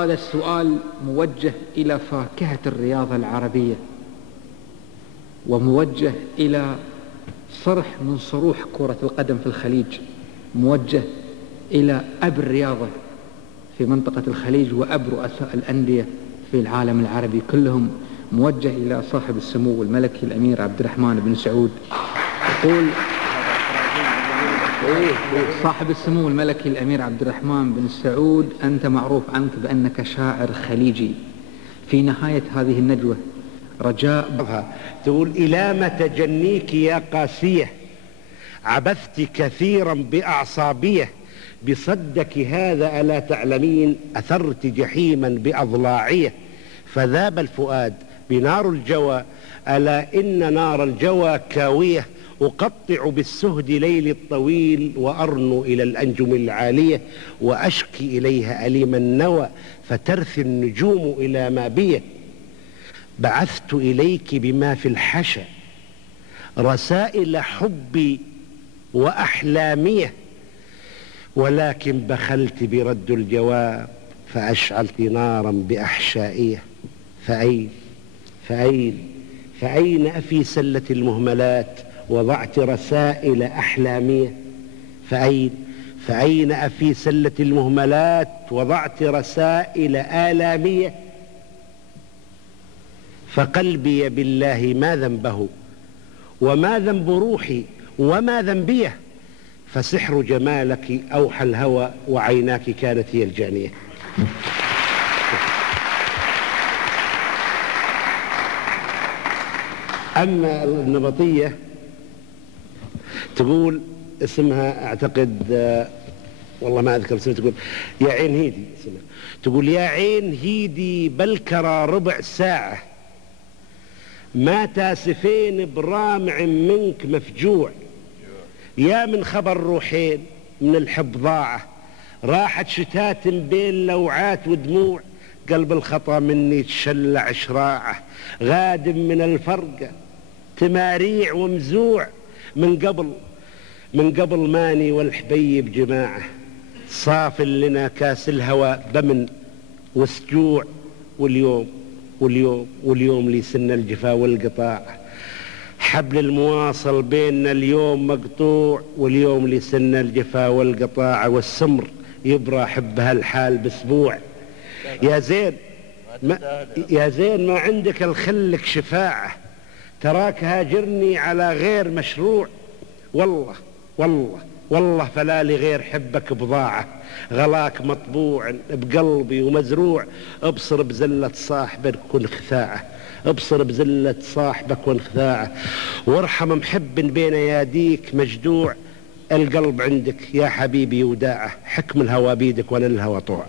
هذا السؤال موجه إلى فاكهة الرياضة العربية، وموجه إلى صرح من صروح كرة القدم في الخليج، موجه إلى أب الرياضة في منطقة الخليج وأب رؤساء الأندية في العالم العربي كلهم، موجه إلى صاحب السمو الملكي الأمير عبد الرحمن بن سعود. يقول صاحب السمو الملكي الأمير عبد الرحمن بن سعود: أنت معروف عنك بأنك شاعر خليجي. في نهاية هذه النجوى رجاء تقول: إلى متى جنيك يا قاسية، عبثت كثيرا بأعصابيه، بصدك هذا ألا تعلمين، أثرت جحيما بأضلاعيه، فذاب الفؤاد بنار الجوى، ألا إن نار الجوى كاوية، أقطع بالسهد ليلي الطويل، وأرنو إلى الأنجم العالية، وأشكي إليها أليم النوى، فترثي النجوم إلى ما بيه، بعثت إليك بما في الحشا رسائل حبي وأحلاميه، ولكن بخلت برد الجواب، فأشعلت نارا بأحشائيه. فأين أفي سلة المهملات وضعت رسائل أحلاميه؟ فأين أفي سلة المهملات وضعت رسائل آلاميه؟ فقلبي بالله ما ذنبه، وما ذنب روحي، وما ذنبيه، فسحر جمالك أوحى الهوى، وعيناك كانت هي الجانية. أما النبطية تقول اسمها أعتقد والله ما أذكر اسمها، تقول: يا عين هيدي اسمها، تقول: يا عين هيدي بلكرة ربع ساعة، ما تاسفين برامع منك مفجوع، يا من خبر روحين من الحب ضاعة، راحت شتات بين لوعات ودموع، قلب الخطا مني تشلع شراعه، غادم من الفرقة تماريع ومزوع، من قبل ماني والحبيب جماعة، صاف لنا كاس الهوى بمن وسجوع، واليوم لي سن الجفا والقطاع، حبل المواصل بيننا اليوم مقطوع، واليوم لي سن الجفا والقطاع، والسمر يبرى حبها الحال باسبوع. يا زين ما عندك الخلك شفاعة، تراك هاجرني على غير مشروع، والله فلا لغير حبك بضاعة، غلاك مطبوع بقلبي ومزروع، ابصر بزلة صاحبك وانخثاعه، ابصر بزلة صاحبك وانخثاعه، وارحم محب بين يديك مجدوع، القلب عندك يا حبيبي وداعه، حكم الهوى بيدك ولا الهوى طوع.